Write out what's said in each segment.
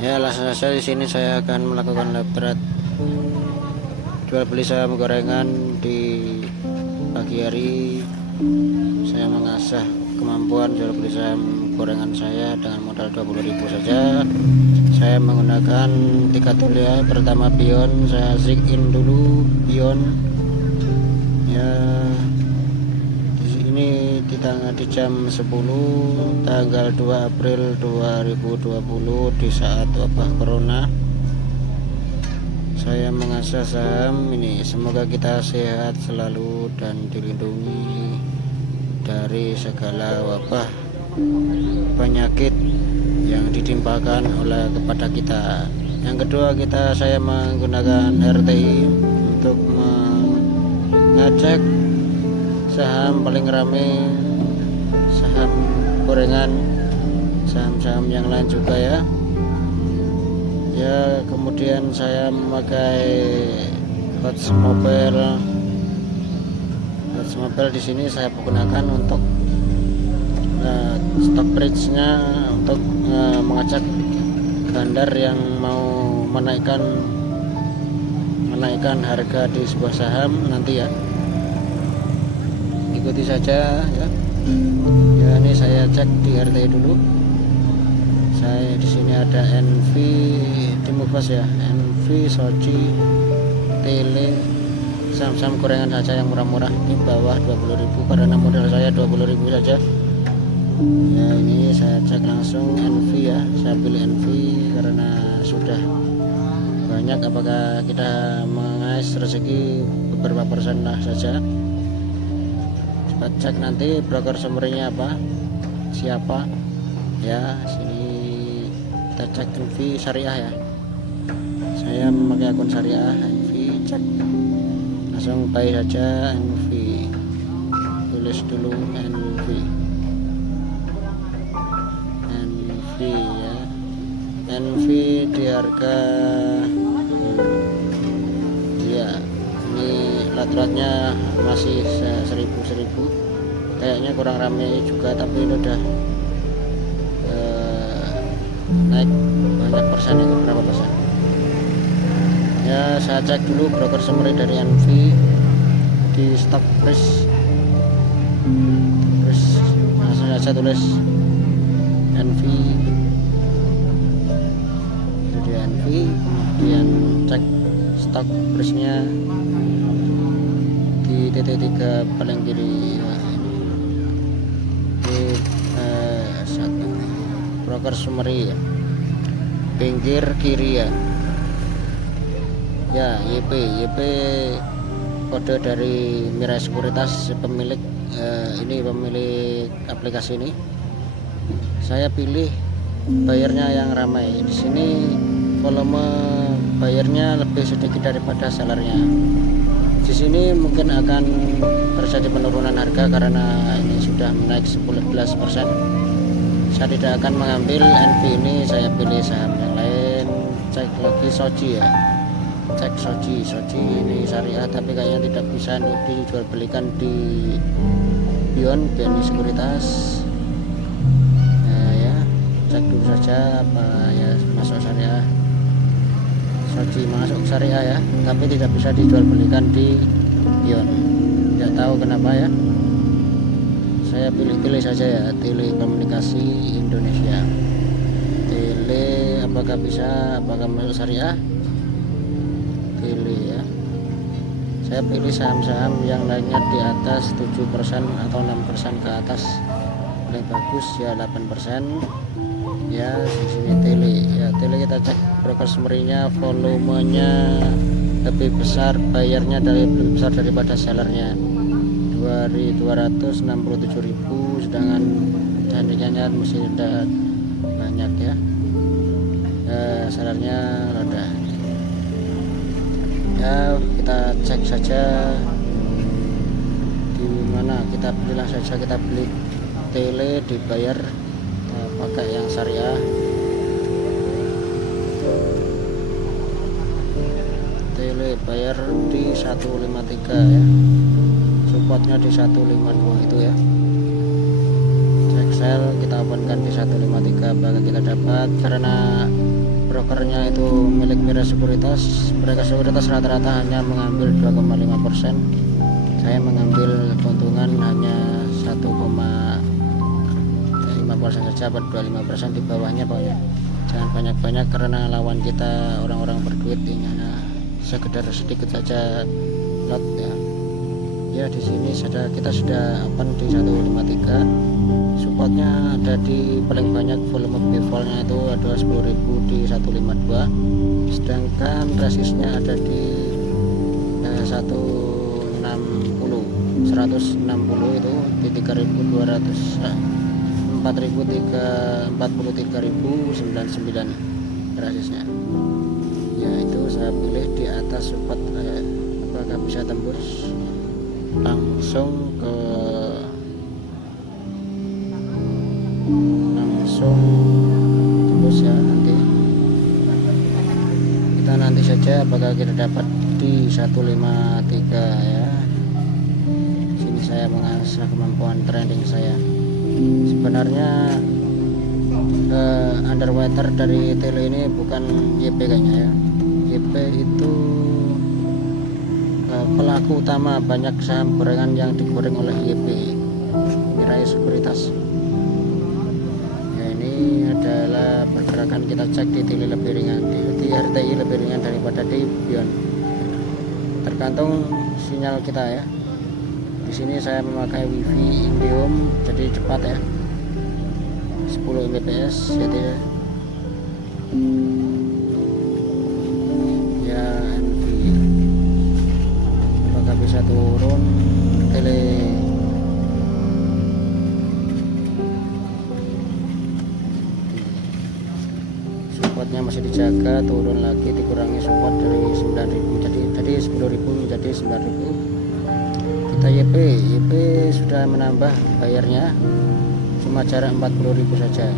Ya, langsung saja di sini saya akan melakukan lab berat jual beli saham gorengan di pagi hari. Saya mengasah kemampuan jual beli saham gorengan saya dengan modal 20.000 saja. Saya menggunakan 3 tool ya. Pertama pion, saya zig in dulu pion ya. Ini di jam 10 tanggal 2 April 2020 di saat wabah corona. Saya mengasah saham ini, semoga kita sehat selalu dan dilindungi dari segala wabah penyakit yang ditimpakan oleh kepada kita. Yang kedua, saya menggunakan RTI untuk mengecek saham paling rame, saham gorengan, saham-saham yang lain juga ya. Kemudian saya memakai Hot Mobile di sini saya gunakan untuk stock bridge-nya untuk mengajak bandar yang mau menaikkan harga di sebuah saham nanti ya. Ikuti saja ya. Ini saya cek di RTI dulu. Saya di sini ada NV di Mufas ya, NV, Soji, Tele, saham-saham gorengan saja yang murah-murah di bawah 20.000 karena modal saya 20.000 saja. Ya, ini saya cek langsung NV ya. Saya pilih NV karena sudah banyak, apakah kita mengais rezeki beberapa persen lah saja. Coba cek nanti broker summary-nya siapa ya. Sini kita cek NV syariah ya. Saya memakai akun syariah NV, cek langsung buy saja NV, tulis dulu NV ya. NV di harga ya, ini lat-latnya masih 1000 kayaknya kurang rame juga, tapi ini udah naik banyak persen, itu berapa persen ya. Saya cek dulu broker summary dari NV di stock price, langsung saja tulis NV di NV, kemudian cek stock price nya di titik 3 paling kiri ya. Ini satu broker summary ya, pinggir kiri ya. YP kode dari Mirai Sekuritas, pemilik pemilik aplikasi ini. Saya pilih bayarnya yang ramai. Di sini volume bayarnya lebih sedikit daripada sellernya. Di sini mungkin akan terjadi penurunan harga karena ini sudah naik 11%. Saya tidak akan mengambil NV ini, saya pilih saham yang lain. Cek lagi Soji ya, cek Soji ini syariah tapi kayaknya tidak bisa dijual belikan di BNI Sekuritas ya. Cek dulu saja apa ya, masuk syariah. Soji masuk syariah ya, tapi tidak bisa dijual belikan di BION, tidak tahu kenapa ya. Saya pilih saja ya, Telekomunikasi Indonesia. Tele apakah masuk syariah? Pilih ya. Saya pilih saham-saham yang lainnya di atas 7% atau 6% ke atas. Paling bagus ya 8% ya. Di sini Tele ya. Tele kita cek broker summary-nya, volumenya lebih besar, bayarnya lebih besar daripada sellernya 267.000, sedangkan candikanya masih ada banyak ya. Sellernya rendah ya. Kita cek saja di mana, kita bilang saja kita beli Tele, dibayar pakai yang syariah. Tele bayar di 153 ya, supportnya di 152 itu ya. Cek sell, kita openkan di 153, apakah kita dapat, karena brokernya itu milik Mirai Sekuritas. Mereka Sekuritas rata-rata hanya mengambil 2,5%. Saya mengambil keuntungan hanya 1,5% saja, 25%. Di bawahnya pokoknya jangan banyak-banyak, karena lawan kita orang-orang berduit, ini hanya sekedar sedikit saja lot ya. Ya di sini kita sudah open di 153. Supportnya ada di paling banyak, volume befallnya itu ada 10.000 di 152, sedangkan resistnya ada di 160 itu di 3.200, 43.099 resistnya ya. Itu saya pilih di atas support, apakah bisa tembus langsung tembus ya. Nanti saja apakah kita dapat di 153 ya. Sini saya mengasah kemampuan trading saya. Sebenarnya underwater dari tele ini bukan YP kayaknya ya. YP itu pelaku utama banyak saham gorengan yang digoreng oleh YP, Mirai Sekuritas ya. Ini adalah pergerakan, kita cek di tele lebih ringan, di RTI lebih ringan daripada di Bion, tergantung sinyal kita ya. Di sini saya memakai wifi Indium, jadi cepat ya, 10 Mbps jadi ya. NV apakah bisa turun tele? Supportnya masih dijaga, turun lagi, dikurangi support dari 9.000 jadi 10.000 menjadi 9.000. Kita YP sudah menambah bayarnya, cuma jarak 40.000 saja,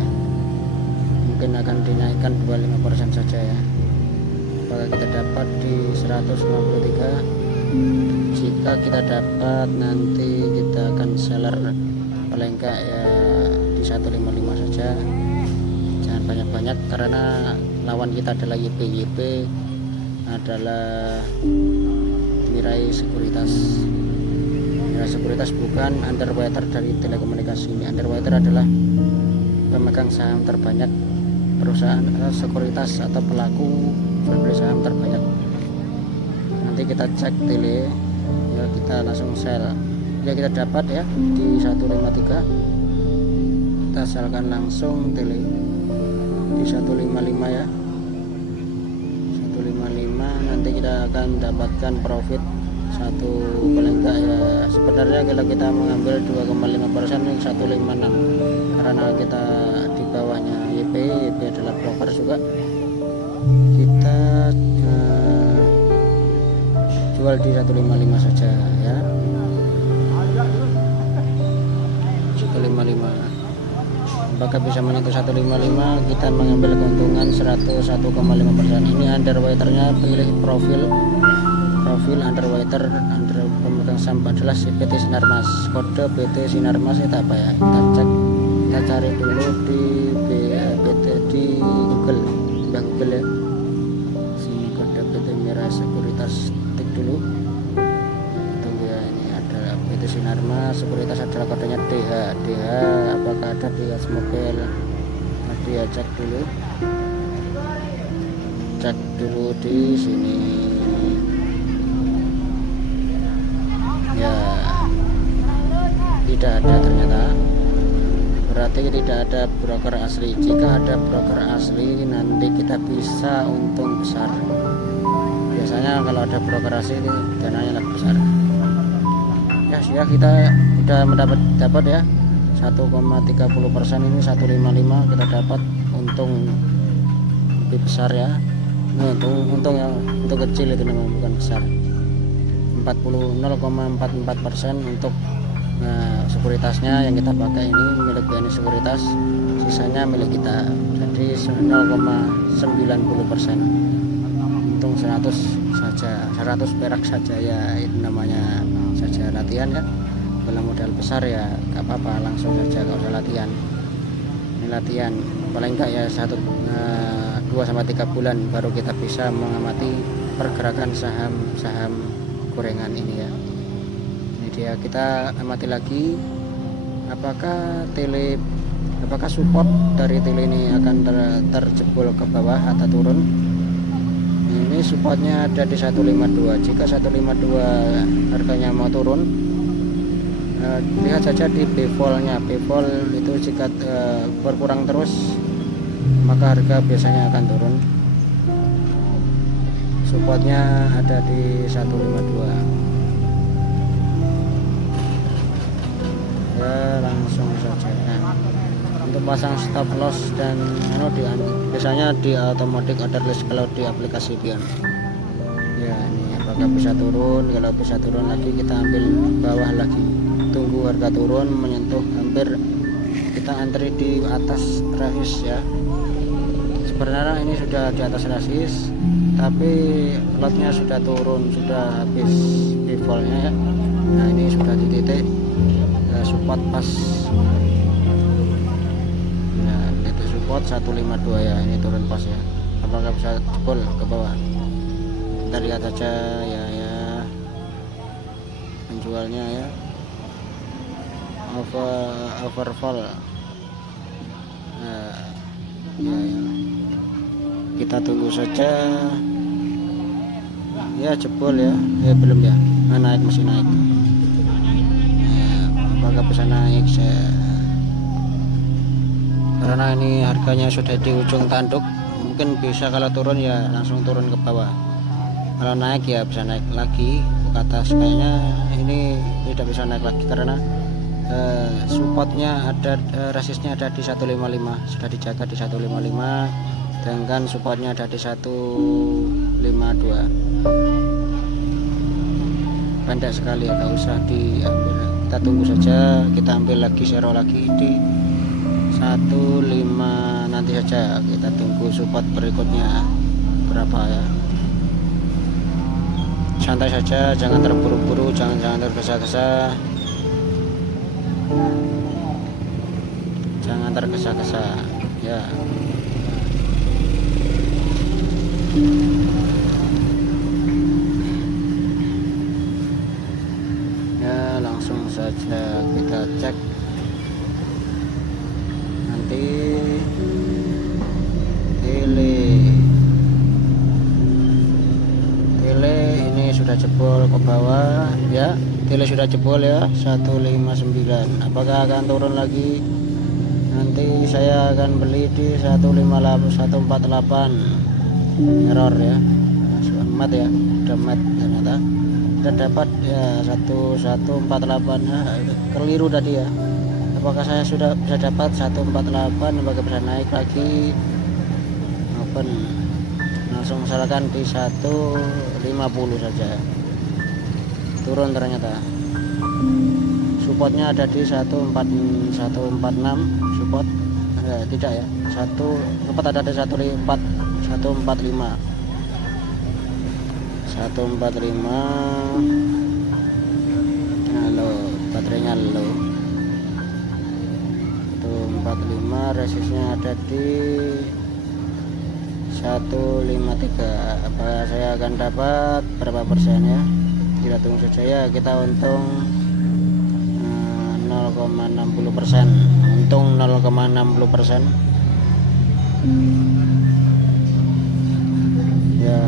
mungkin akan dinaikkan 25% saja ya. Apakah kita dapat di 153? Jika kita dapat, nanti kita akan seller paling enggak ya di 155 saja. Jangan banyak-banyak, karena lawan kita adalah YP adalah Mirai Sekuritas. Mirai Sekuritas bukan underwater dari telekomunikasi. Ini underwater adalah pemegang saham terbanyak, perusahaan sekuritas atau pelaku jual beli saham terbanyak. Nanti kita cek tele ya, kita langsung sell ya. Kita dapat ya di 153, kita sellkan langsung tele di 155 ya, 155. Nanti kita akan dapatkan profit satu paling enggak ya. Sebenarnya kalau kita mengambil 2,5% ini 156, karena kita di bawahnya YP adalah broker juga. Kita jual di 155 saja ya, 155. Apakah bisa menyentuh 155? Kita mengambil keuntungan 101,5%. Ini underwaternya pilih profil underwater, pemegang saham adalah PT Sinarmas. Kode PT Sinarmas itu apa ya? Kita cek, kita cari dulu di PT di Google ya. Sini kode PT Mirai Sekuritas, tik dulu. Tunggu ya, ini ada PT Sinarmas Sekuritas, adalah kodenya DH. Apakah ada di Asmobile? Dia cek dulu di sini. Ya, tidak ada ternyata, berarti tidak ada broker asli. Jika ada broker asli, nanti kita bisa untung besar. Biasanya kalau ada broker asli, dananya lebih besar ya. Kita udah dapat ya 1,30%, ini 155 kita dapat untung lebih besar ya. Ini untung yang untuk kecil itu namanya, bukan besar. 0,44% untuk sekuritasnya yang kita pakai ini milik BNI Sekuritas, sisanya milik kita, jadi 0,90%. Untung 100 saja, 100 perak saja ya. Itu namanya saja latihan ya. Kalau modal besar ya gak apa-apa, langsung saja, gak usah latihan. Ini latihan paling enggak ya 2 2-3 bulan baru kita bisa mengamati pergerakan saham-saham gorengan ini ya. Ini dia, kita amati lagi apakah support dari tele ini akan terjebol ke bawah atau turun. Ini supportnya ada di 152. Jika 152 harganya mau turun, lihat saja di B-vol-nya. B-vol itu jika berkurang terus maka harga biasanya akan turun. Supportnya ada di 152 ya, langsung saja. Untuk pasang stop loss dan biasanya di automatic order list kalau di aplikasi Pion ya. Ini apakah bisa turun? Kalau bisa turun lagi kita ambil bawah lagi, tunggu harga turun menyentuh hampir, kita antri di atas resist ya. Sebenarnya ini sudah di atas resist tapi lotnya sudah turun, sudah habis B-vol-nya ya. Nah ini sudah di titik support pas ya, titik support 152 ya. Ini turun pas ya, apakah bisa jebol ke bawah? Kita lihat aja ya penjualnya ya, overfall ya. Kita tunggu saja ya, jebol ya, belum ya, naik, masih naik ya. Apakah bisa naik karena ini harganya sudah di ujung tanduk, mungkin bisa kalau turun ya langsung turun ke bawah, kalau naik ya bisa naik lagi ke atas. Kayaknya ini tidak bisa naik lagi karena supportnya ada, resistnya ada di 155, sudah dijaga di 155, sedangkan supportnya ada di 152. Pendek sekali ya, gak usah diambil, kita tunggu saja. Kita ambil lagi zero lagi di 15 nanti saja, kita tunggu support berikutnya berapa ya. Santai saja, jangan terburu-buru, jangan tergesa-gesa, jangan tergesa-gesa ya. Ya langsung saja kita cek nanti tele ini sudah jebol ke bawah ya. Tele sudah jebol ya 159. Apakah akan turun lagi? Nanti saya akan beli di 148. Error ya, mat ya, udah mat ternyata. Kita dapat ya 1148. Keliru tadi ya. Apakah saya sudah bisa dapat 148? Apakah bisa naik lagi? Open, langsung misalkan di 150 saja. Turun ternyata. Supportnya ada di 146 support. Tidak ya, support ada di 145. Halo, baterainya low. 145, resistnya ada di 153. Apa saya akan dapat berapa persen ya? Kita tunggu saja ya. Kita untung 0,60%, untung 0,60% ya.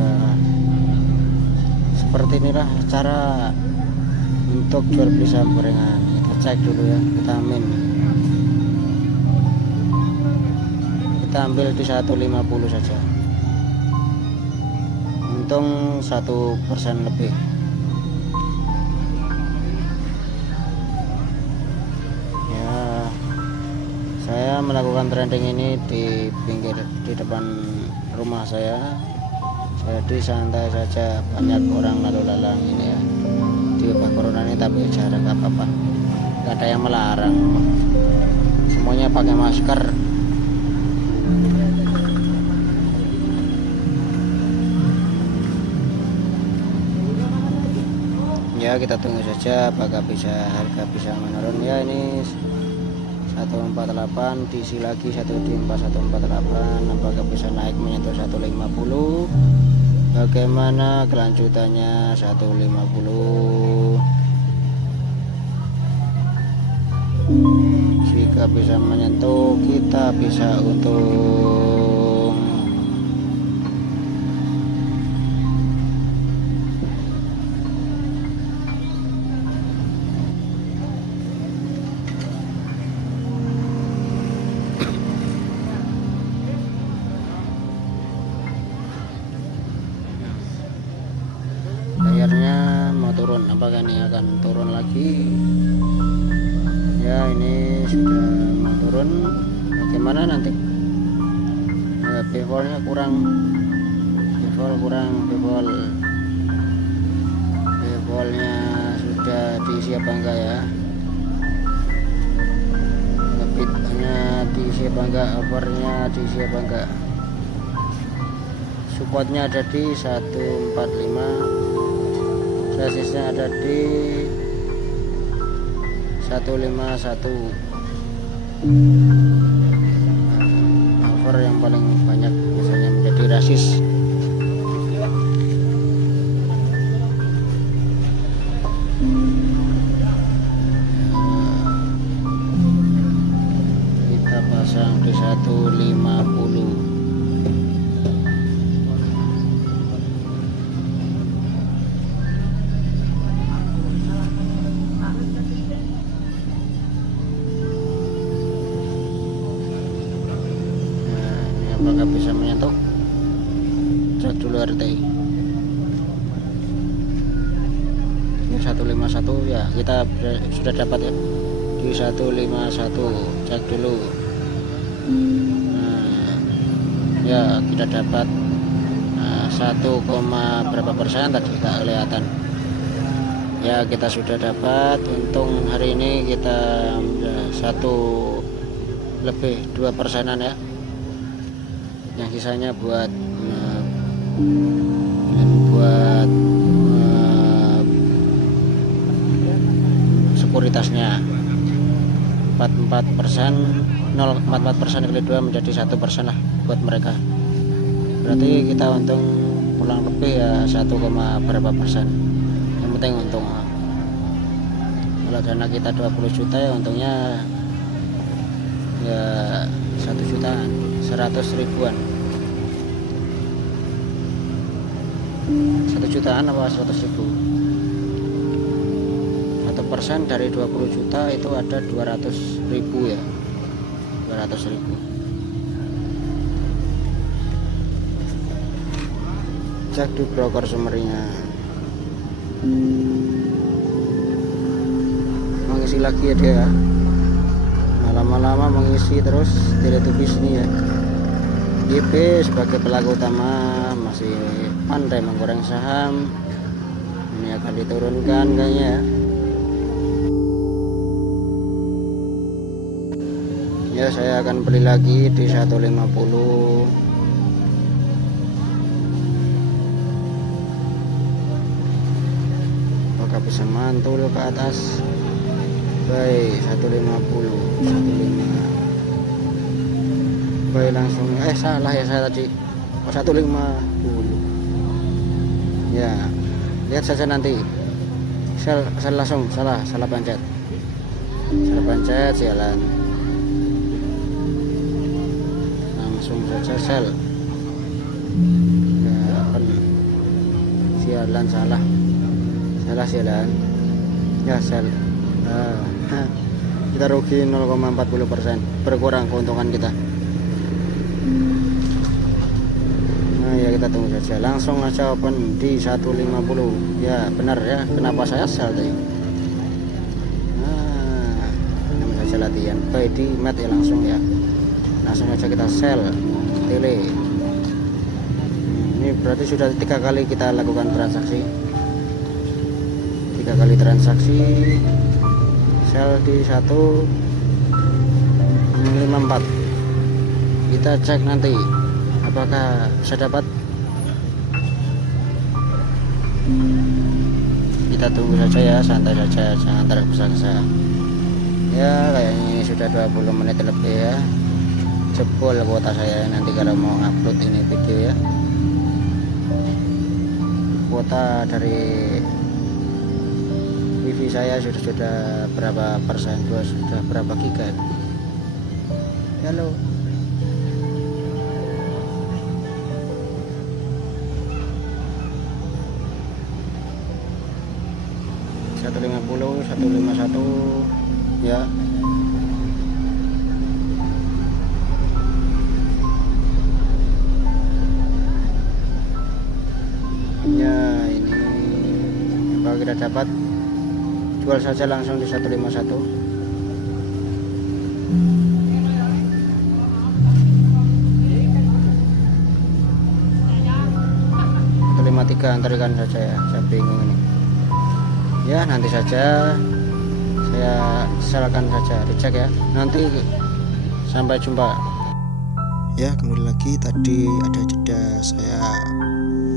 Seperti inilah cara untuk jual beli saham gorengan. Kita cek dulu ya, kita amin, kita ambil di 150 saja, untung 1% lebih. Saya melakukan trading ini di depan rumah saya. Jadi santai saja, banyak orang lalu lalang ini ya di wabah corona ini, tapi jarak apa-apa, gak ada yang melarang, semuanya pakai masker. Ya kita tunggu saja apakah harga bisa menurun ya. Ini 148, diisi lagi 148, apakah bisa naik menyentuh 150? Bagaimana kelanjutannya? 150. Jika bisa menyentuh, kita bisa untung. Layarnya mau turun, apakah ini akan turun lagi? Ya, ini sudah mau turun. Bagaimana nanti? Bevolnya kurang, bevolnya sudah diisi apa enggak ya? Ngebitnya diisi apa enggak? Overnya diisi apa enggak? Supportnya ada di 145, resistnya ada di 151. Over yang paling banyak biasanya menjadi resist. Kita pasang di 150. Apakah bisa menyentuh? Cek dulu RTI. Ini 151 ya, kita sudah dapat ya di 151. Cek dulu. Ya, kita dapat 1, berapa persen tadi tak kelihatan ya. Kita sudah dapat untung hari ini, kita 1 lebih 2%-an ya. Yang sisanya buat sekuritasnya. 44%, 0,44% kali 2 menjadi 1% lah buat mereka. Berarti kita untung pulang lebih ya 1, berapa persen. Yang penting untung. Kalau dana kita 20 juta ya untungnya ya 1 jutaan, 100 ribuan. 1 jutaan apa 100 ribu? 1% dari 20 juta itu ada 200 ribu ya. 200 ribu. Cek di broker summary-nya. Mengisi lagi ya dia. Lama-lama mengisi terus Teletubbies ini ya. YP sebagai pelaku utama masih pandai menggoreng saham. Ini akan diturunkan kayaknya ya. Ya, saya akan beli lagi di 150. Apakah bisa mantul ke atas? Baik, 150, 15. Baik, langsung salah ya saya tadi. 150. Ya, lihat saja nanti. Saya langsung salah pencet. Salah pencet, jalan. Langsung saja sel. Ya, sialan salah sialan. Ya, sel. Kita rugi 0,40%, berkurang keuntungan kita. Nah ya, kita tunggu saja, langsung aja open di 150. Ya benar ya, kenapa saya sell tadi. Nah, ini saja latihan buy di mat ya, langsung aja kita sell tele. Ini berarti sudah 3 kali kita lakukan transaksi. 3 kali transaksi sell di 154. Kita cek nanti apakah bisa dapat. Kita tunggu saja ya, santai saja, jangan tergesa-gesa Ya kayaknya ini sudah 20 menit lebih ya, jebol kuota saya nanti kalau mau upload ini video ya. Kuota dari wifi saya sudah berapa persen, sudah berapa giga. Halo, 150, 151 ya. Ya ini kalau kita dapat, jual saja langsung di 151. 153 antarkan saja ya, saya bingung ini ya. Nanti saja saya silakan saja dicek ya, nanti sampai jumpa ya. Kembali lagi, tadi ada jeda saya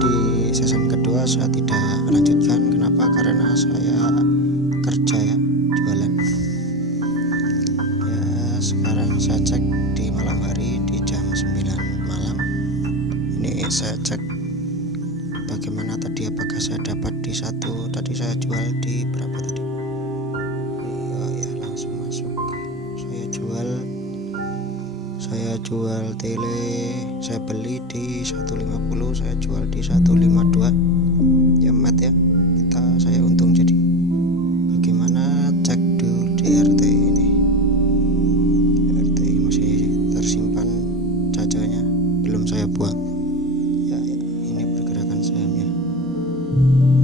di season kedua, saya tidak lanjutkan. Kenapa? Karena saya kerja ya, jualan ya. Sekarang saya cek di malam hari di jam 9 malam ini, saya cek bagaimana tadi, apakah saya dapat di satu. Tadi saya jual di berapa tadi? Oh ya, langsung masuk. Saya jual tele, saya beli di 150, saya jual di 152 ya, mat ya. Saya untung. Jadi bagaimana, cek dulu di RT ini. RT masih tersimpan cacarnya, belum saya buang ya. Ini pergerakan sahamnya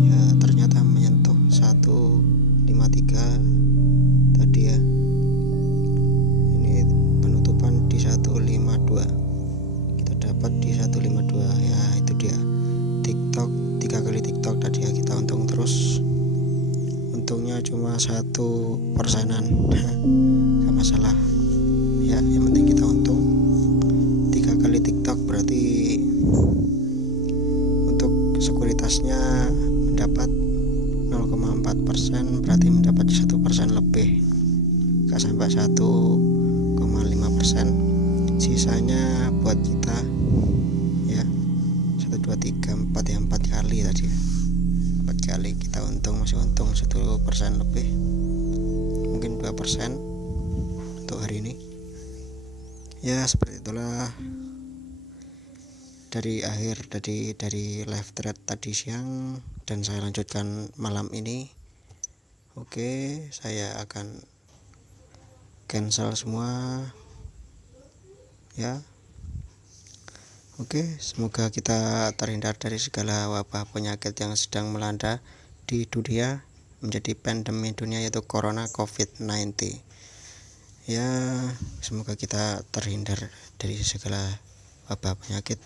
ya, ternyata menyentuh 153 tadi ya. Ini penutupan di 152, kita dapat di 152 ya. Itu dia TikTok, 3 kali TikTok tadi ya, kita untung terus. Untungnya cuma 1%-an gak masalah ya, yang penting kita untung. 3 kali TikTok berarti untuk sekuritasnya mendapat 0,4%, berarti mendapat 1% lebih, gak sampai 1,5%. Sisanya buat kita ya. 1, 2, 3, 4 ya, 4 kali tadi ya. 4 kali kita untung, masih untung 1% lebih, mungkin 2% untuk hari ini ya. Seperti itulah dari live trade tadi siang, dan saya lanjutkan malam ini. Oke, saya akan cancel semua ya. Oke, semoga kita terhindar dari segala wabah penyakit yang sedang melanda di dunia, menjadi pandemi dunia, yaitu corona COVID-19 ya. Semoga kita terhindar dari segala wabah penyakit.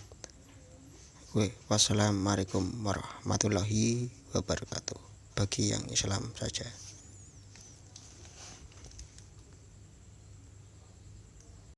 Wassalamualaikum warahmatullahi wabarakatuh. Bagi yang Islam saja.